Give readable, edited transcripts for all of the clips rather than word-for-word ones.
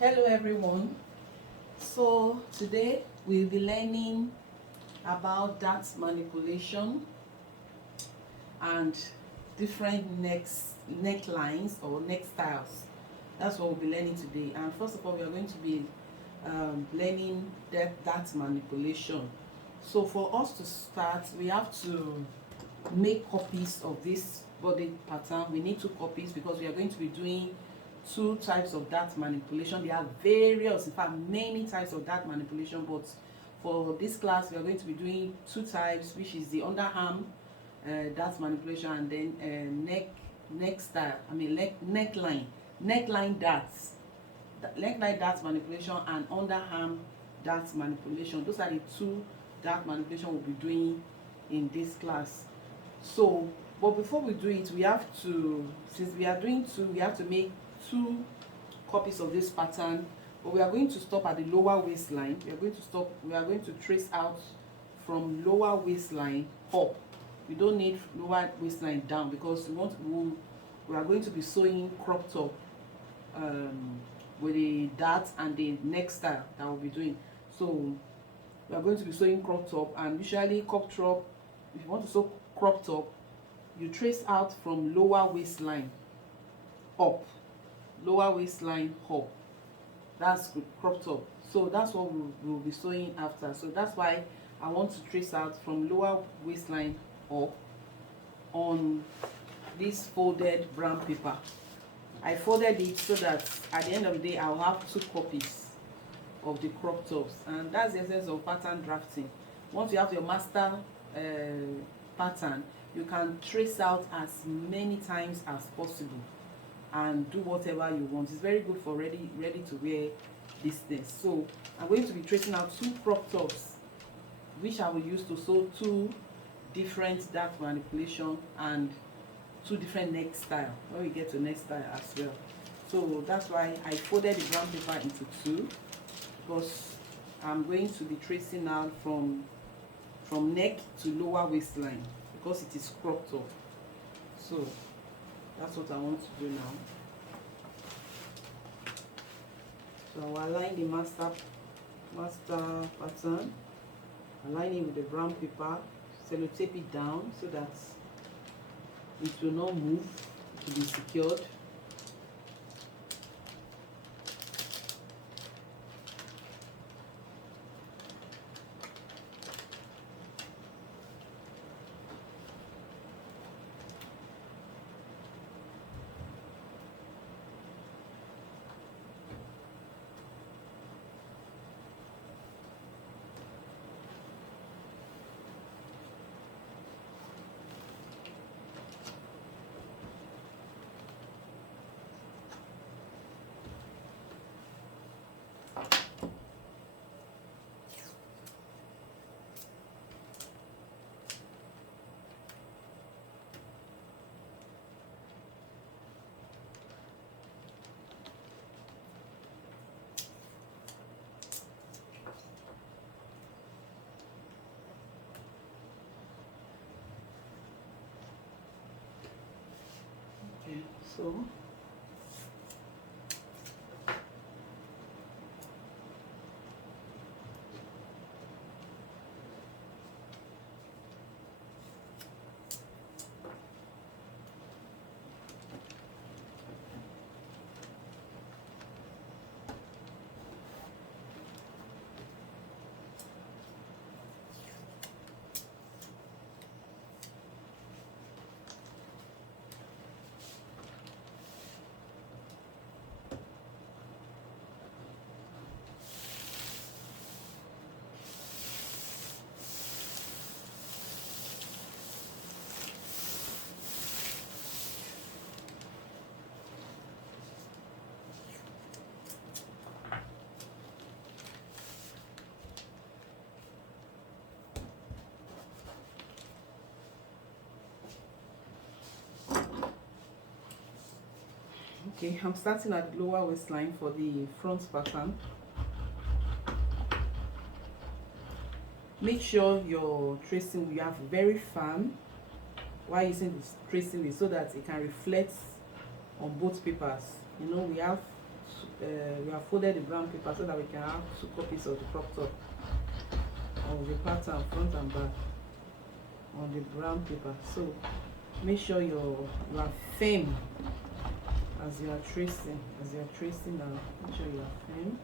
Hello everyone. So today we'll be learning about dart manipulation and different necklines or neck styles. That's what we'll be learning today. And first of all, we are going to be learning dart manipulation. So for us to start, we have to make copies of this body pattern. We need 2 copies because we are going to be doing 2 types of dart manipulation. There are various, in fact many types of dart manipulation, but for this class we are going to be doing 2 types, which is the underarm dart manipulation and then neck style, neckline darts, neckline dart manipulation and underarm dart manipulation. Those are the 2 dart manipulation we'll be doing in this class. So but before we do it, we have to, since we are doing 2, we have to make 2 copies of this pattern. But we are going to stop at the lower waistline. We are going to trace out from lower waistline up. We don't need lower waistline down because we are going to be sewing crop top with the dart and the neck style that we'll be doing. So we are going to be sewing crop top, and usually crop top, if you want to sew crop top, you trace out from lower waistline up, that's crop top. So that's what we'll be sewing after. So that's why I want to trace out from lower waistline up on this folded brown paper. I folded it so that at the end of the day I'll have 2 copies of the crop tops, and that's the essence of pattern drafting. Once you have your master pattern, you can trace out as many times as possible and do whatever you want. It's very good for ready to wear business. So I'm going to be tracing out 2 crop tops, which I will use to sew 2 different dart manipulation and 2 different neck style when we get to neck style as well. So that's why I folded the brown paper into 2, because I'm going to be tracing out from neck to lower waistline because it is cropped up. So that's what I want to do now. So I'll align the master pattern, align it with the brown paper, sellotape it down so that it will not move, to be secured. Okay, so okay, I'm starting at the lower waistline for the front pattern. Make sure your tracing, you have very firm while using this tracing wheel so that it can reflect on both papers. You know, we have we have folded the brown paper so that we can have 2 copies of the crop top of the pattern front and back on the brown paper. So make sure you are firm as you are tracing. Now, make sure you are firm.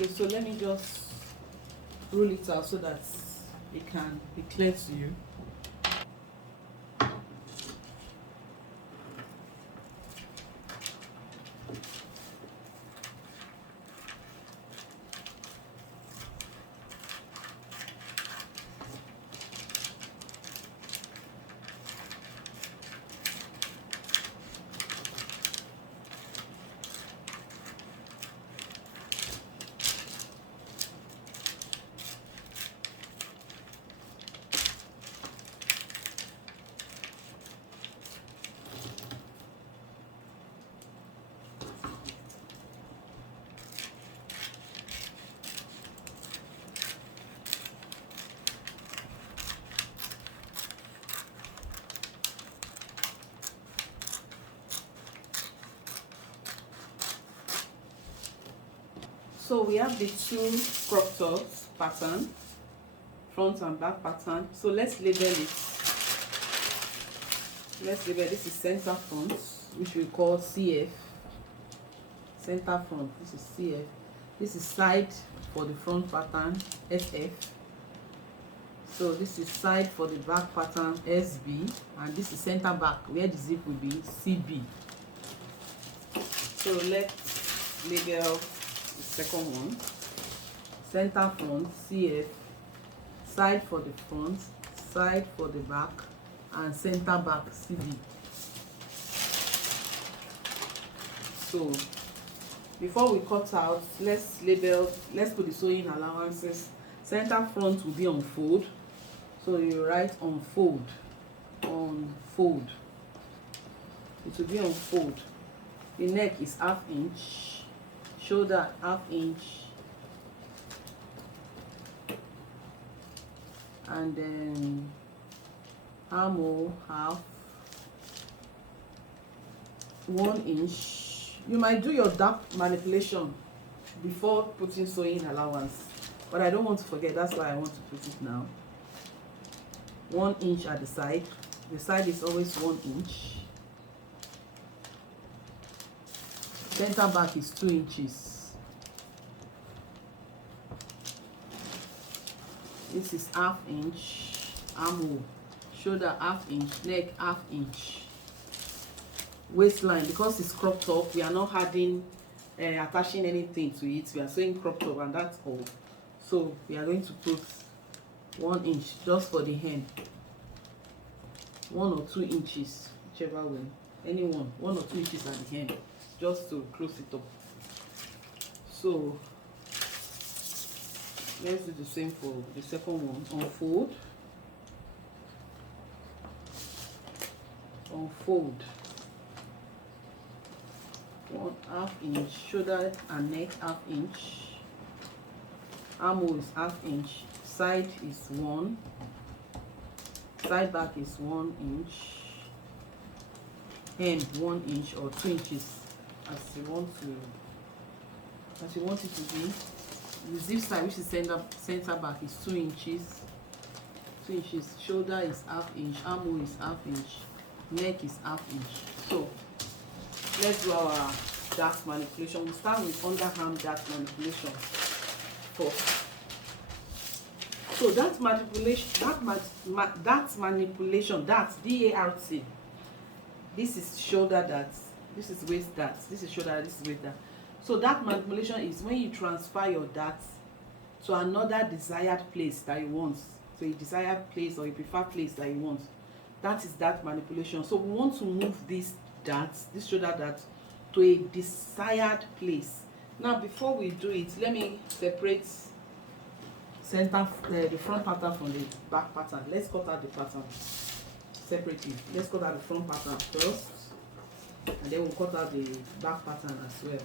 Okay, so let me just roll it out so that it can be clear to you. So we have the two crop tops pattern, front and back pattern. So let's label it. Let's label this is center front, which we call CF. Center front, this is CF. This is side for the front pattern, SF. So this is side for the back pattern, SB, and this is center back where the zip will be, CB. So let's label the second one. Center front, CF, side for the front, side for the back, and center back, CB. So before we cut out, let's put the sewing allowances. Center front will be on fold, so you write on fold, on fold. It will be on fold. The neck is 1/2 inch, shoulder 1/2 inch, and then armhole 1/2, 1 inch. You might do your dark manipulation before putting sewing allowance, but I don't want to forget, that's why I want to put it now. 1 inch at the side. The side is always 1 inch. Center back is 2 inches. This is 1/2 inch. Armhole, shoulder 1/2 inch, neck 1/2 inch. Waistline, because it's crop top, we are not adding attaching anything to it. We are sewing crop top, and that's all. So we are going to put 1 inch just for the hem, 1 or 2 inches, whichever way, anyone, 1 or 2 inches at the hem, just to close it up. So let's do the same for the second one. Unfold, unfold, 1/2 inch, shoulder and neck 1/2 inch, armhole is 1/2 inch, side is 1, side back is 1 inch, hem 1 inch or 2 inches, as you want it to be. The zip side, which is center back, is 2 inches, 2 inches. Shoulder is 1/2 inch, armhole is 1/2 inch, neck is 1/2 inch. So let's do our dart manipulation. We'll start with underarm dart manipulation first. So that manipulation, that's DART. This is shoulder dart, this is waist dart, this is shoulder, this is waist dart. So that manipulation is when you transfer your dart to another desired place that you want. So a desired place or a preferred place that you want. That is that manipulation. So we want to move this dart, this shoulder dart, to a desired place. Now before we do it, let me separate the front pattern from the back pattern. Let's cut out the pattern separately. Let's cut out the front pattern first, and then we'll cut out the back pattern as well.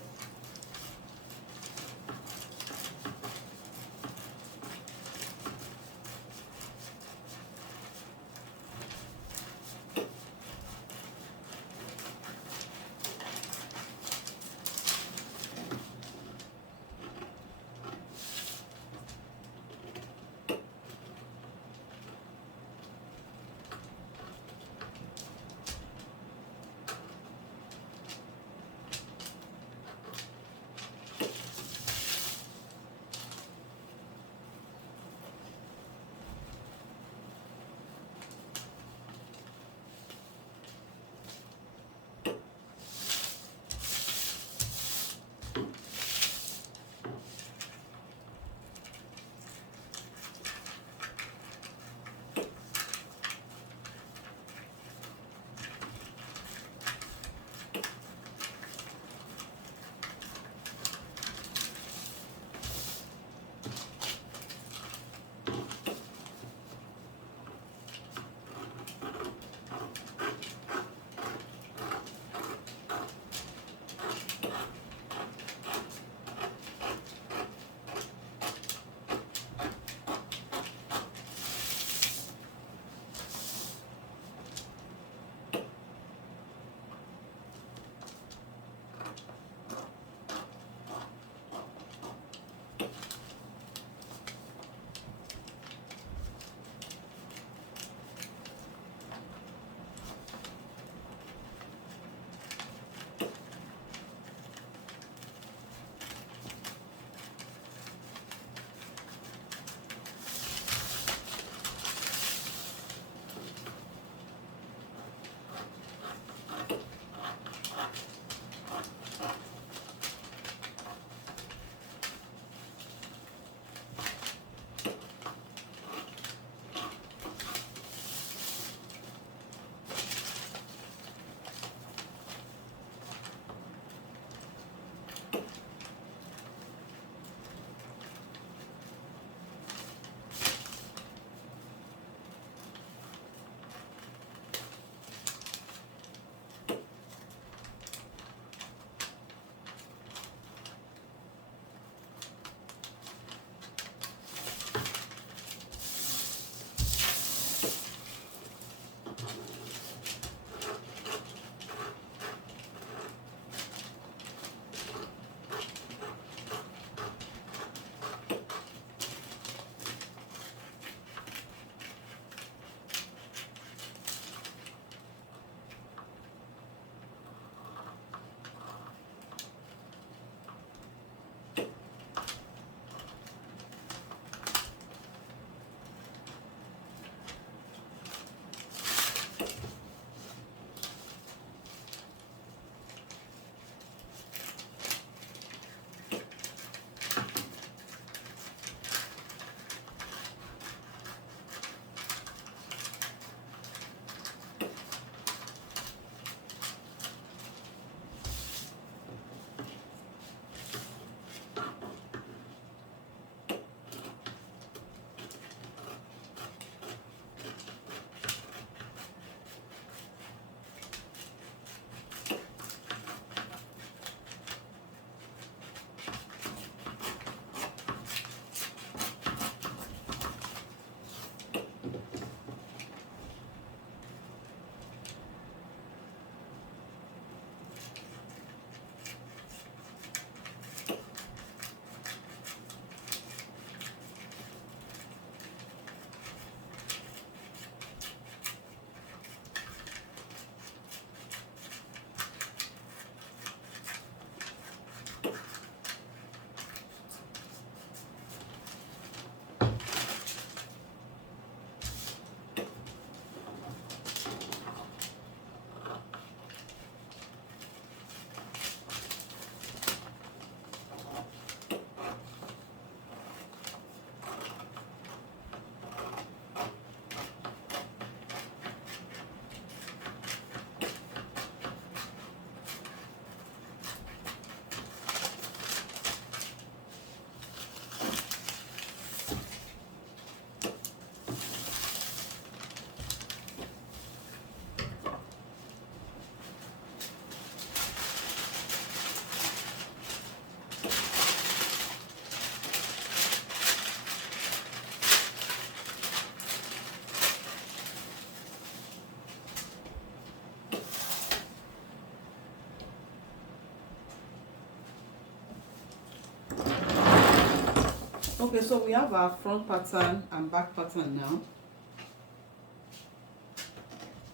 Okay, so we have our front pattern and back pattern now.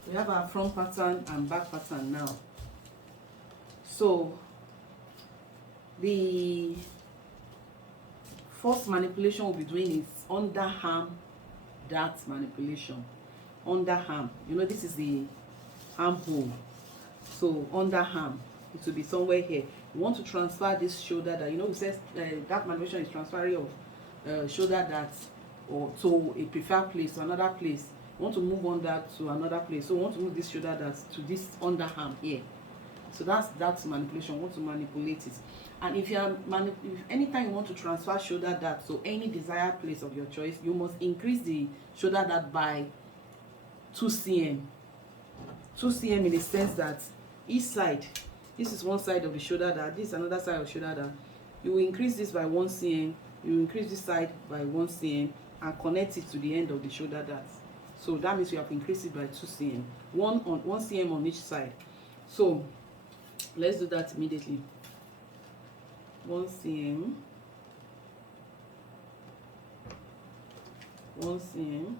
We have our front pattern and back pattern now. So the first manipulation we'll be doing is underarm dart manipulation. Underarm, you know, this is the armhole. So underarm, it will be somewhere here. You want to transfer this shoulder dart. You know, we said that manipulation is transferring of shoulder dart or to a preferred place to another place. You want to move on that to another place. So we want to move this shoulder dart to this underarm here. So that's manipulation. We want to manipulate it. And if you are anytime you want to transfer shoulder dart to any desired place of your choice, you must increase the shoulder dart by 2 cm. 2 cm in the sense that each side, this is one side of the shoulder dart, this is another side of the shoulder dart. You will increase this by 1 cm, you will increase this side by 1 cm and connect it to the end of the shoulder dart. So that means you have increased it by 2 cm, 1 cm on each side. So let's do that immediately. 1 cm, 1 cm,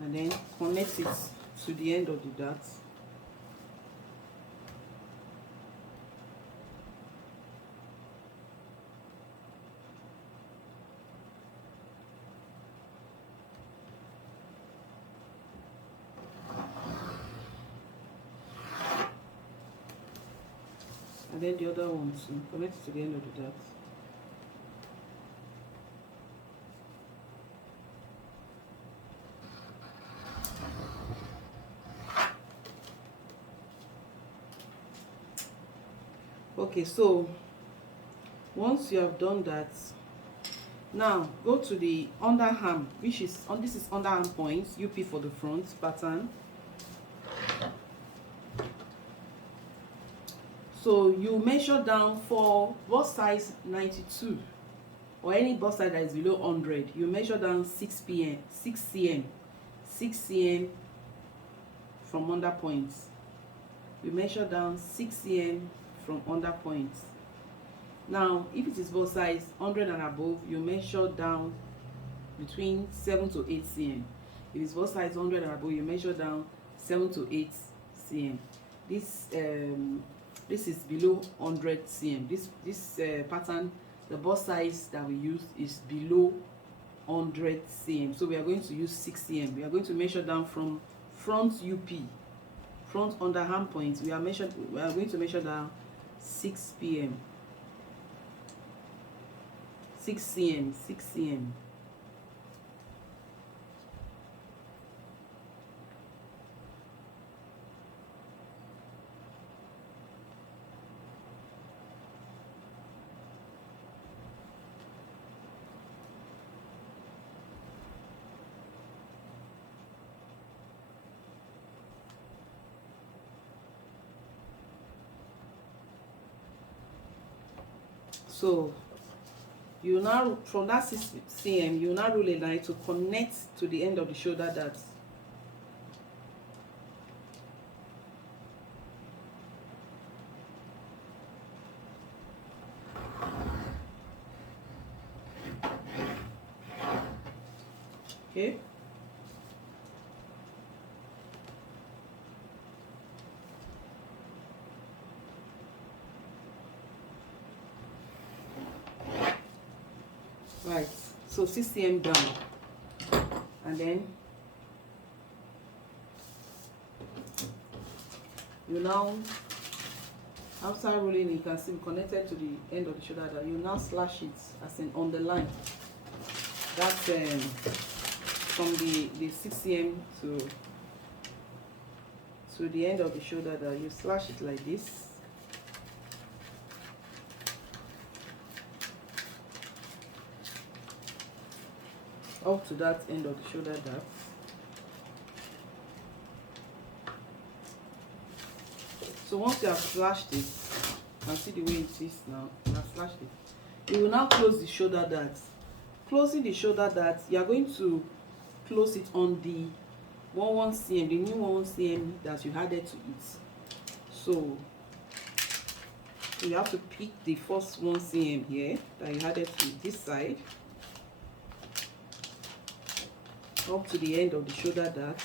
and then connect it to the end of the dart. And then the other one too, connect it to the end of the dart. Okay, so once you have done that, now go to the underarm, which is on this is underarm points, UP for the front pattern. So you measure down for bust size 92 or any bust size that is below 100. You measure down 6 cm from under points. You measure down 6 cm from under points. Now, if it is bust size 100 and above, you measure down between 7 to 8 cm. If it's bust size 100 and above, you measure down 7 to 8 cm. This is below 100 cm. This pattern, the bust size that we use is below 100 cm. So we are going to use 6 cm. We are going to measure down from front UP, front underarm points. We are going to measure down 6 cm. 6 cm, 6 cm. So you now, from that 6 cm, you now roll a line to connect to the end of the shoulder dart. Okay. Right, so 6 cm down, and then you now, after rolling, you can see connected to the end of the shoulder dart. You now slash it as in on the line. That's from the 6 cm to the end of the shoulder dart. You slash it like this. Up to that end of the shoulder dart. So once you have slashed it, you can see the way it is now. You have slashed it. You will now close the shoulder dart. Closing the shoulder dart, you are going to close it on the 1 cm, the new 1 cm that you added to it. So So you have to pick the first 1 cm here that you added to this side up to the end of the shoulder dart.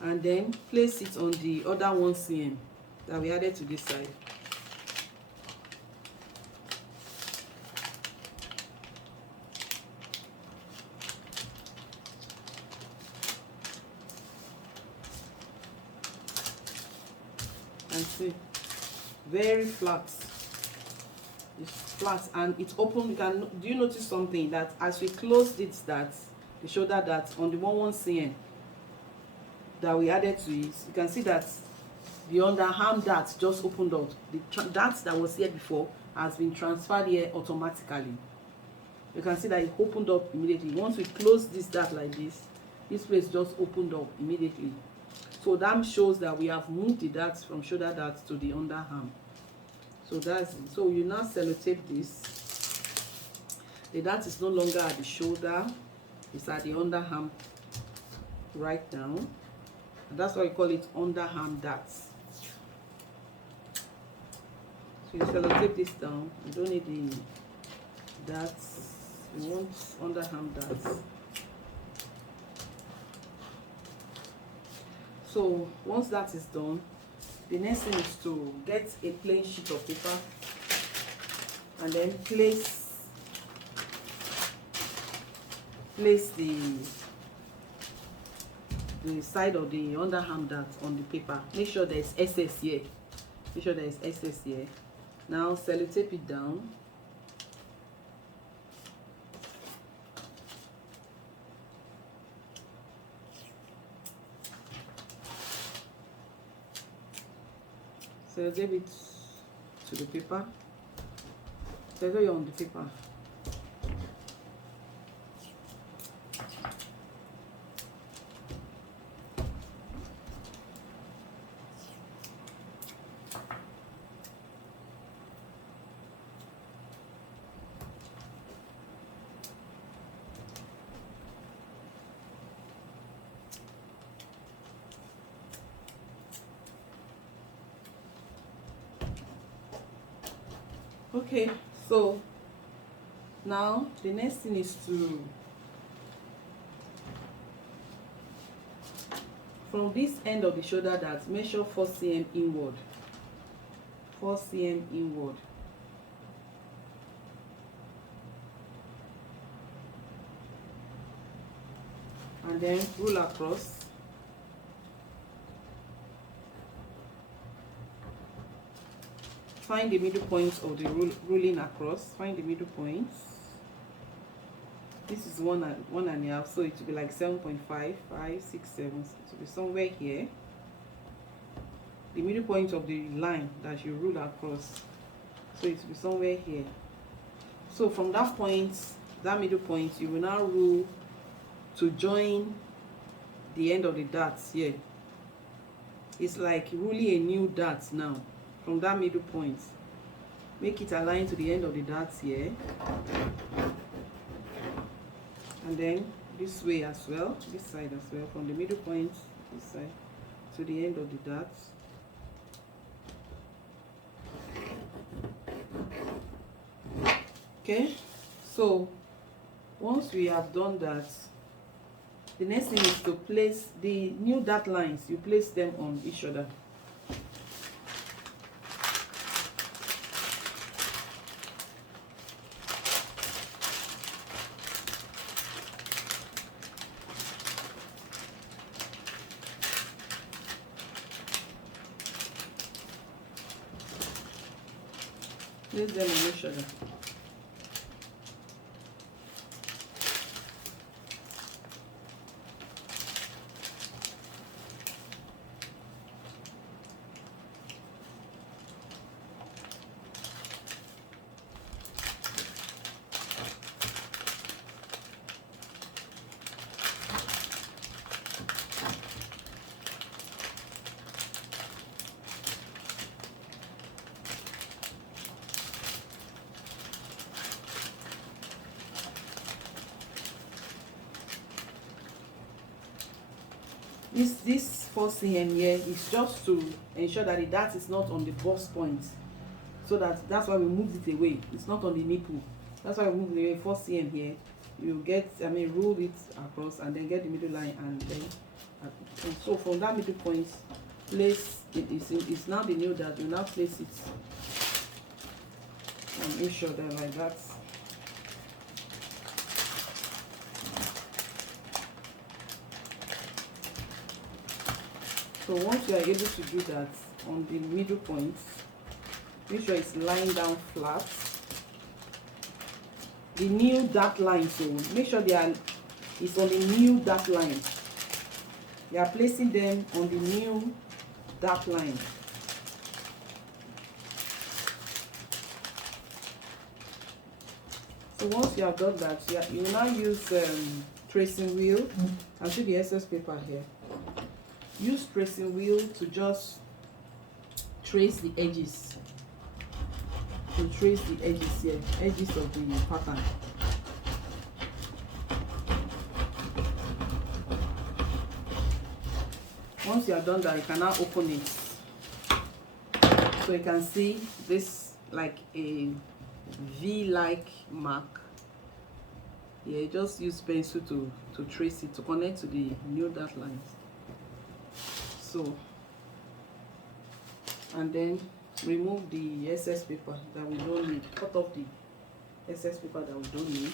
And then place it on the other 1 cm that we added to this side. And see, very flat. It's flat and it's open. You can, do you notice something that as we closed it, that the shoulder dart on the 1 cm that we added to it, you can see that the underarm dart just opened up. The dart that was here before has been transferred here automatically. You can see that it opened up immediately. Once we close this dart like this place just opened up immediately. So that shows that we have moved the dart from shoulder dart to the underarm. So that's it. So you now sellotape this. The dart is no longer at the shoulder, it's at the underarm right now. And that's why we call it underarm darts. So you sellotape this down. You don't need the darts. You want underarm darts. So once that is done, the next thing is to get a plain sheet of paper and then place the side of the underarm dart on the paper. Make sure there is excess here. Make sure there is excess here. Now sellotape it down. Sellotape it to the paper. Sellotape it on the paper. Okay, so now the next thing is to, from this end of the shoulder dart, measure 4 cm inward. 4 cm inward. And then rule across. Find the middle points of the ruling across. Find the middle points. This is 1.5, so it will be like 7.5, 5, 6, 7. So it will be somewhere here. The middle point of the line that you rule across. So it will be somewhere here. So from that point, that middle point, you will now rule to join the end of the dart here. It's like ruling a new dart now. From that middle point, make it align to the end of the dart here, and then this way as well, this side as well, from the middle point this side to the end of the dart. Okay, so once we have done that, the next thing is to place the new dart lines. You place them on each other. Place them on each other. This 4 cm here is just to ensure that the dart is not on the bust point, so that's why we moved it away. It's not on the nipple. That's why we moved it away. 4 cm here. You get, roll it across and then get the middle line, and then and so from that middle point, place it. It's now the nail that you now place it and make sure that like that. So once you are able to do that on the middle point, make sure it's lying down flat. The new dark line, so make sure it's on the new dark line. You are placing them on the new dark line. So once you have done that, you will now use tracing wheel. I'll show the excess paper here. Use tracing wheel to just trace the edges. To trace the edges here, edges of the pattern. Once you are done that, you can now open it. So you can see this like a V-like mark. Yeah, just use pencil to trace it, to connect to the new dart lines. So, and then remove the excess paper that we don't need. Cut off the excess paper that we don't need.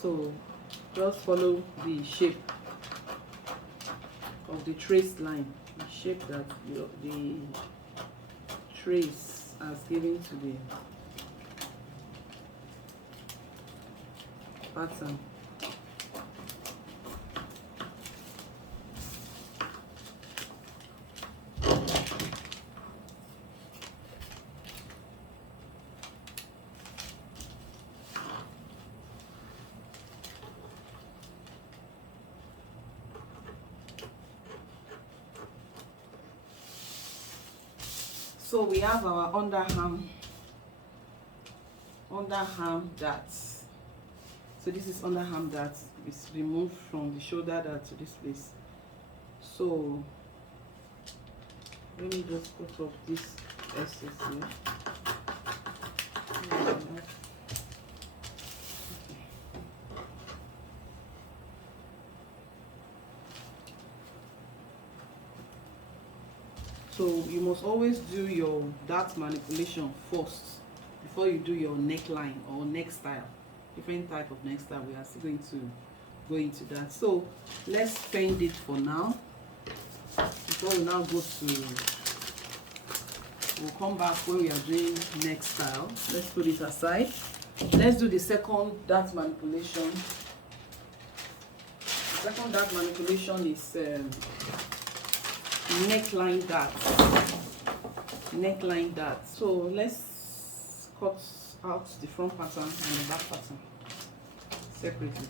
So just follow the shape of the traced line, the shape that the trace has given to the pattern. So we have our underarm dart. So this is underarm dart. It's removed from the shoulder dart to this place. So let me just cut off this excess here. So you must always do your dart manipulation first before you do your neckline or neck style. Different type of neck style. We are still going to go into that. So let's fend it for now. Before we now go to, we'll come back when we are doing neck style. Let's put it aside. Let's do the second dart manipulation. The second dart manipulation is neckline dart. Neckline dart. So let's cut out the front pattern and the back pattern separately.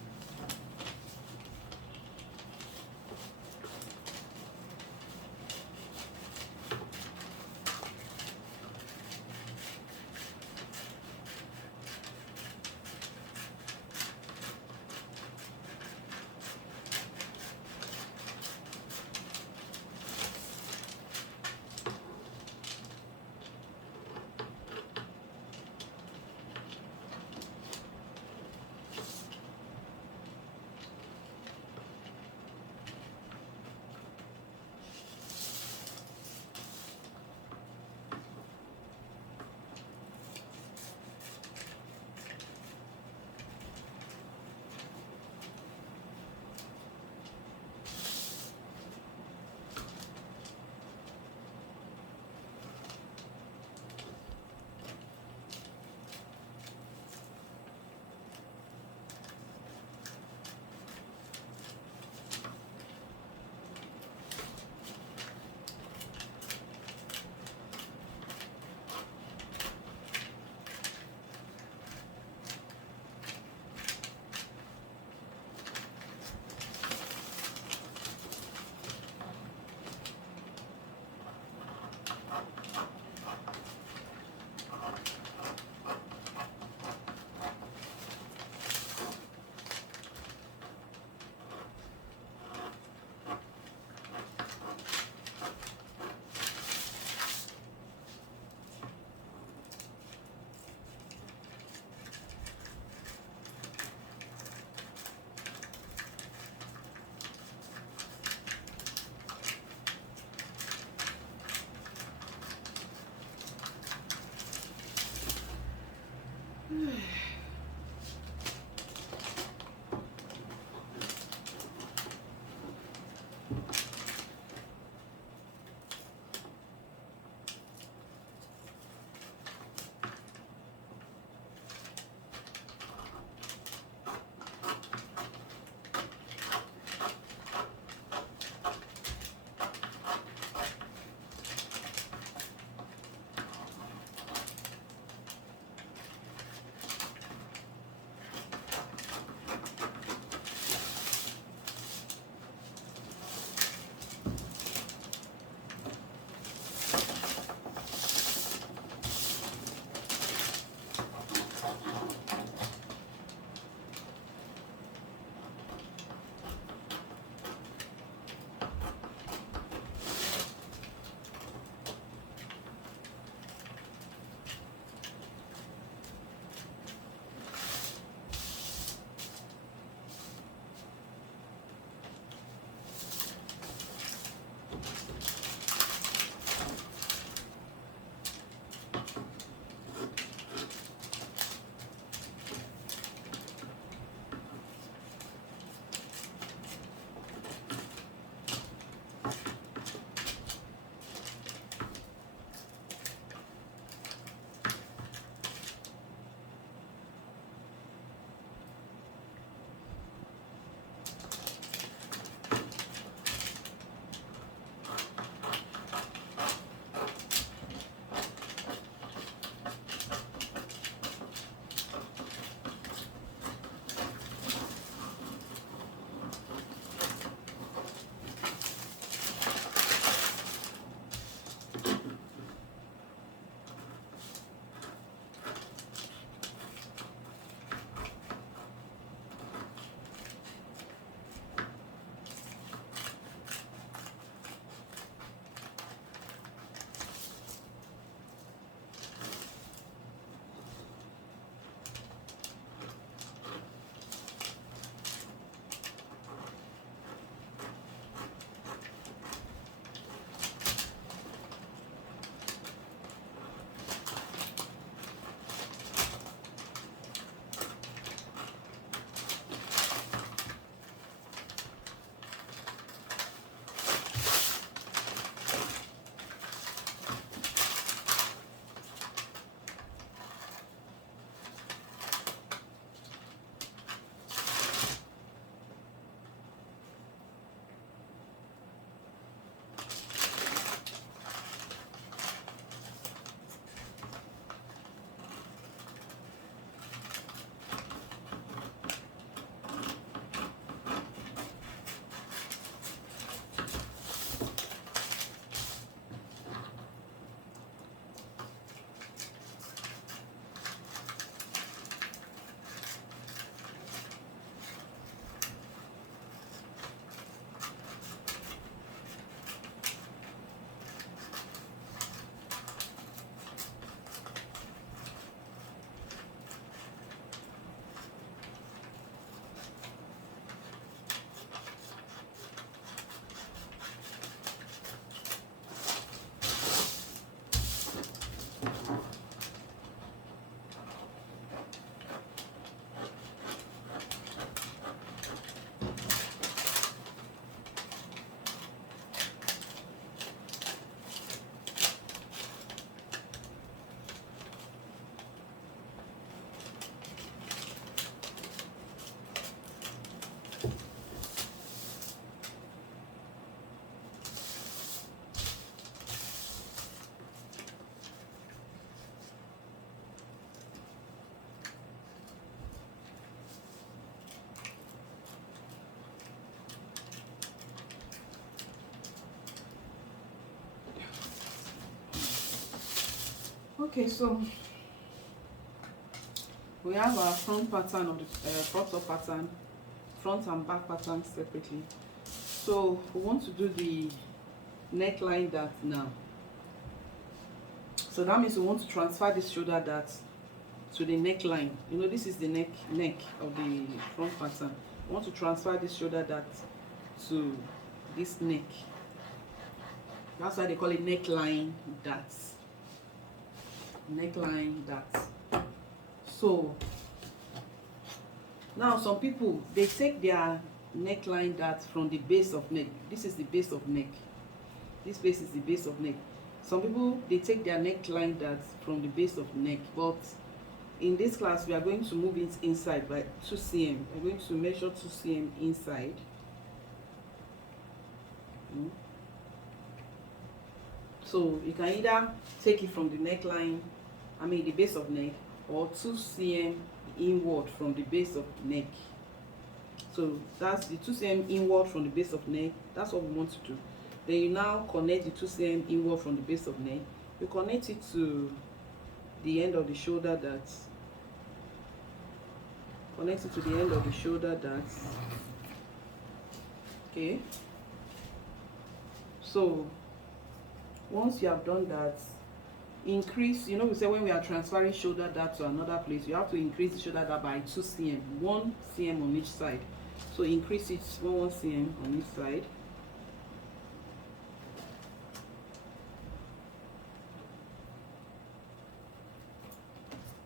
Okay, so we have our front pattern of the crop top pattern, front and back pattern separately. So we want to do the neckline dart now. So that means we want to transfer this shoulder dart to the neckline. You know, this is the neck of the front pattern. We want to transfer this shoulder dart to this neck. That's why they call it neckline dart. Neckline dart. So now some people, they take their neckline dart from the base of neck. This is the base of neck. This base is the base of neck. Some people, they take their neckline dart from the base of neck, but in this class we are going to move it inside by 2 cm. We're going to measure 2 cm inside. So you can either take it from the neckline, the base of neck, or 2 cm inward from the base of neck. So that's the 2 cm inward from the base of neck. That's what we want to do. Then you now connect the 2 cm inward from the base of neck. You connect it to the end of the shoulder dart. Connect it to the end of the shoulder dart. Okay. So once you have done that, increase, we say when we are transferring shoulder dart to another place, you have to increase the shoulder dart by 2 cm, 1 cm on each side. So increase it 1 cm on each side.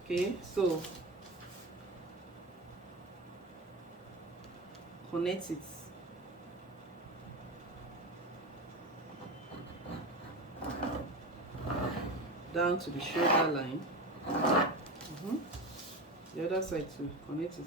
Okay, so connect it. Down to the shoulder line. The other side too, connect it.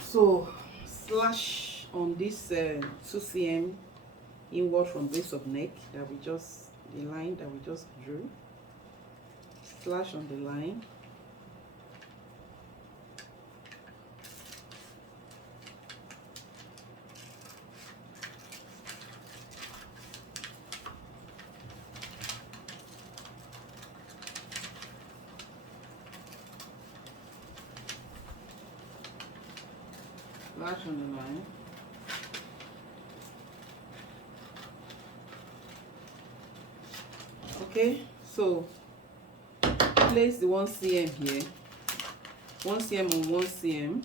So slash on this 2 cm inward from base of neck that we just, the line that we just drew. Slash on the line. Slash on the line. Okay, so place the 1 cm here, 1 cm on 1 cm.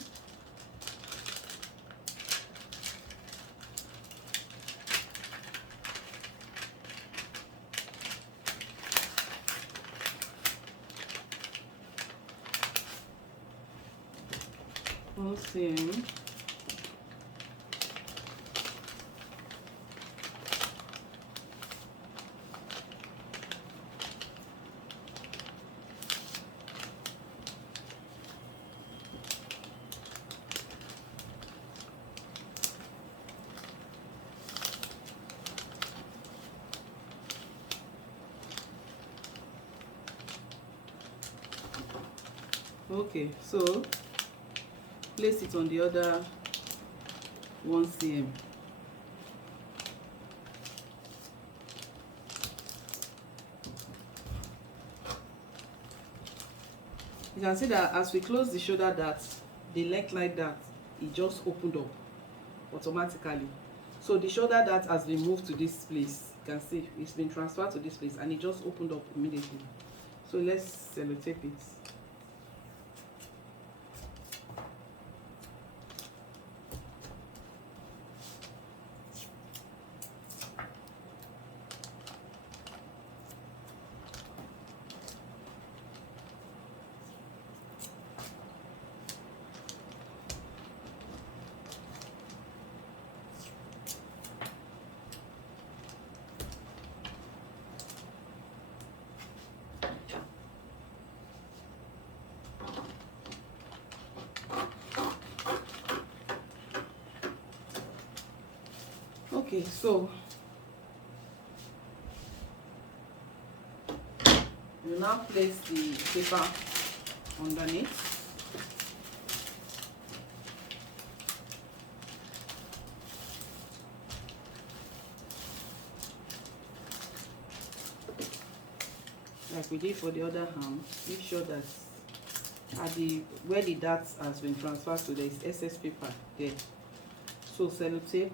Okay, so place it on the other 1 cm. You can see that as we close the shoulder dart, the leg like that, it just opened up automatically. So the shoulder dart has been moved to this place. You can see it's been transferred to this place and it just opened up immediately. So let's sellotape it. Okay, so now place the paper underneath. Like we did for the other arm, make sure that at the where the dart has been transferred to, there is excess paper there. So sellotape.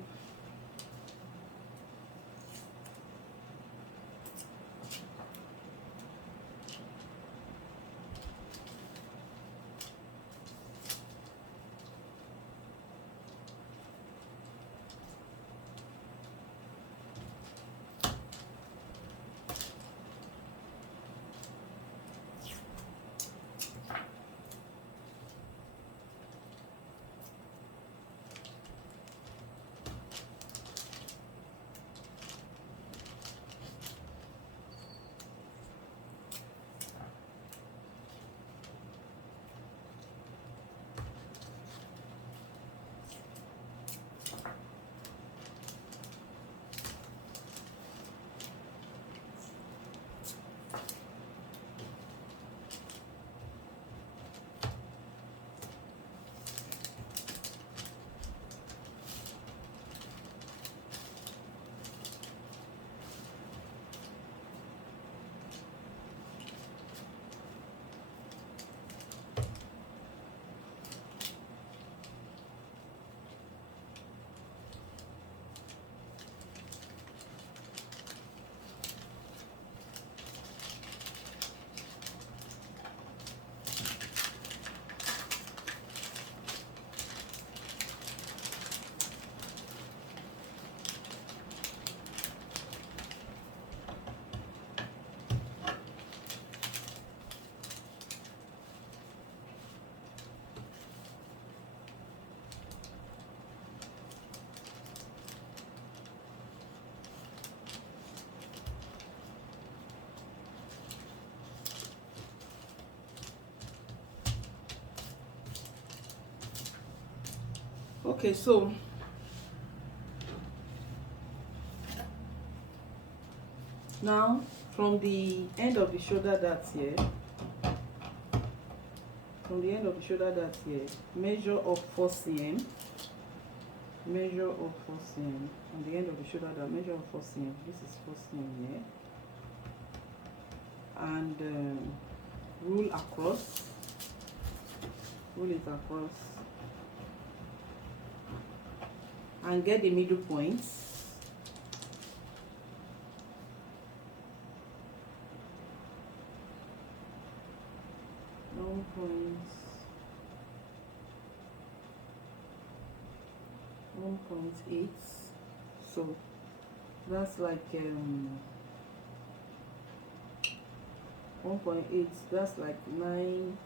Okay, so now from the end of the shoulder dart here, measure up 4 cm. Measure up 4 cm. On the end of the shoulder dart, measure up 4 cm. This is 4 cm here. And rule across. Roll it across. And get the middle points. Long points. 1.8. So that's like 1.8. That's like 9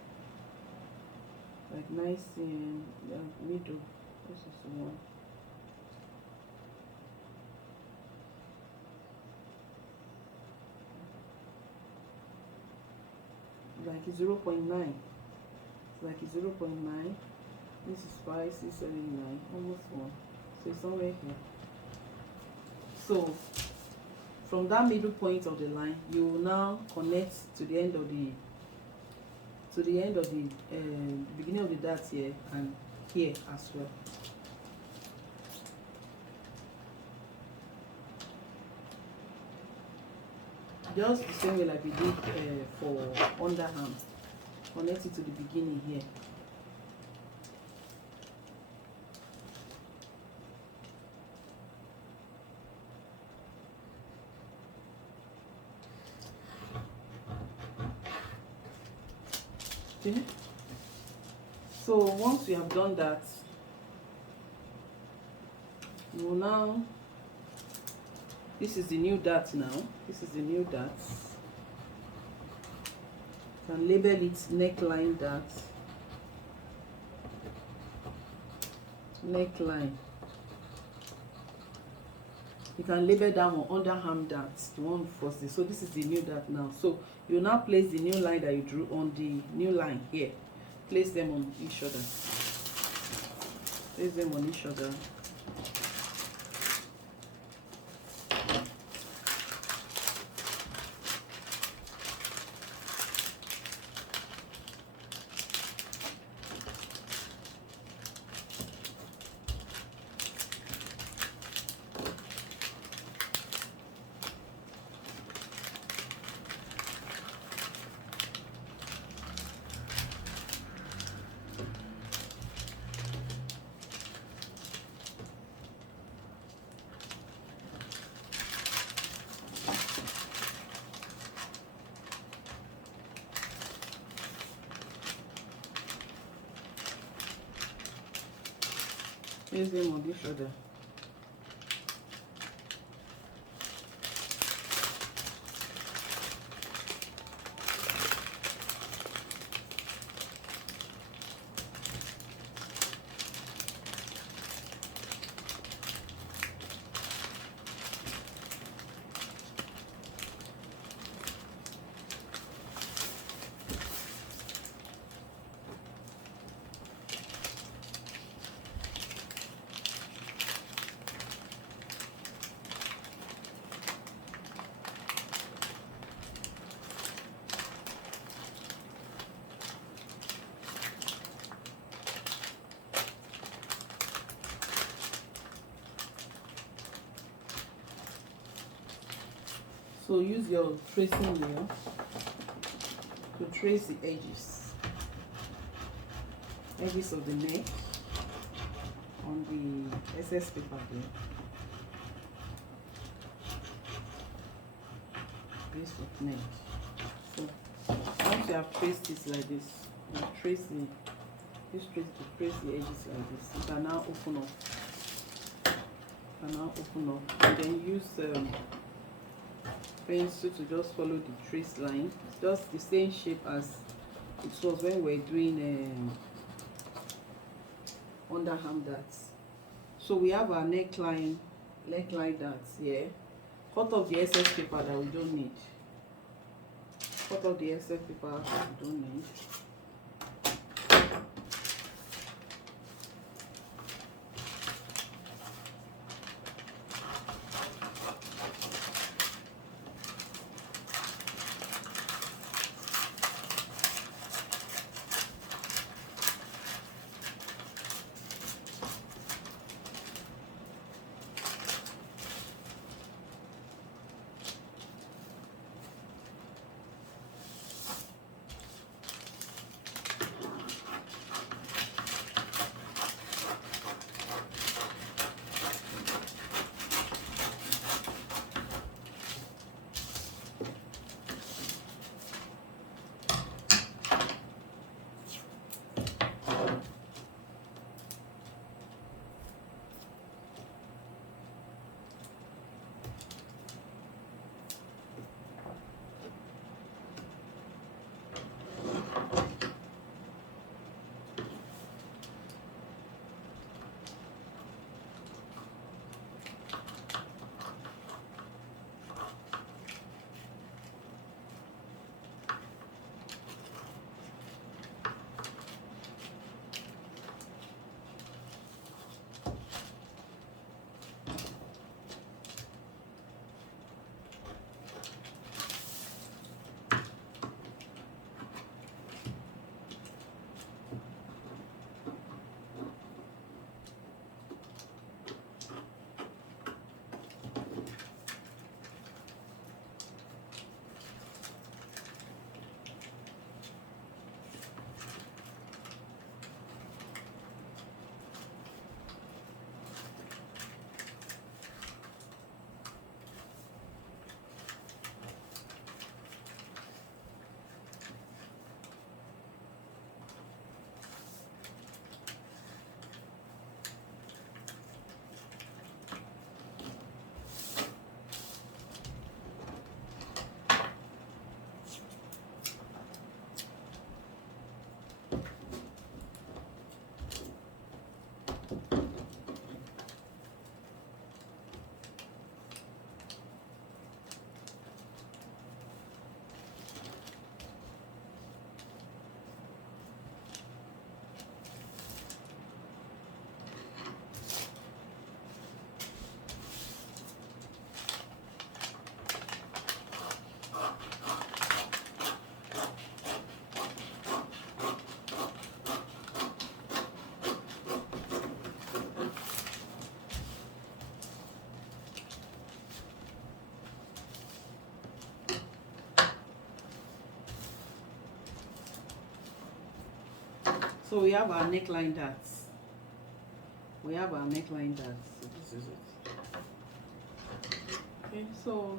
cm. Middle. This is the one. Like 0.9. It's like 0.9. This is 5, 6, 7, 9, almost 1. So it's somewhere here. So from that middle point of the line, you will now connect to the end of the beginning of the dart here and here as well. Just the same way like we did for underarm. Connect it to the beginning here. Okay. So once we have done that, we will now, this is the new dart now. This is the new dart. You can label it neckline dart. Neckline. You can label that one underarm dart, the one first. So this is the new dart now. So you now place the new line that you drew on the new line here. Place them on each other. Place them on each other. Place them on each other. So use your tracing wheel to trace the edges of the neck on the excess paper there. Base of neck. So once you have traced it like this, you trace the use trace to trace the edges like this. You can now open up. And then use pencil to just follow the trace line. It's just the same shape as it was when we were doing underarm darts. So we have our neckline darts here. Cut off the excess paper that we don't need. Cut off the excess paper that we don't need. So we have our neckline darts. So this is it. Okay, so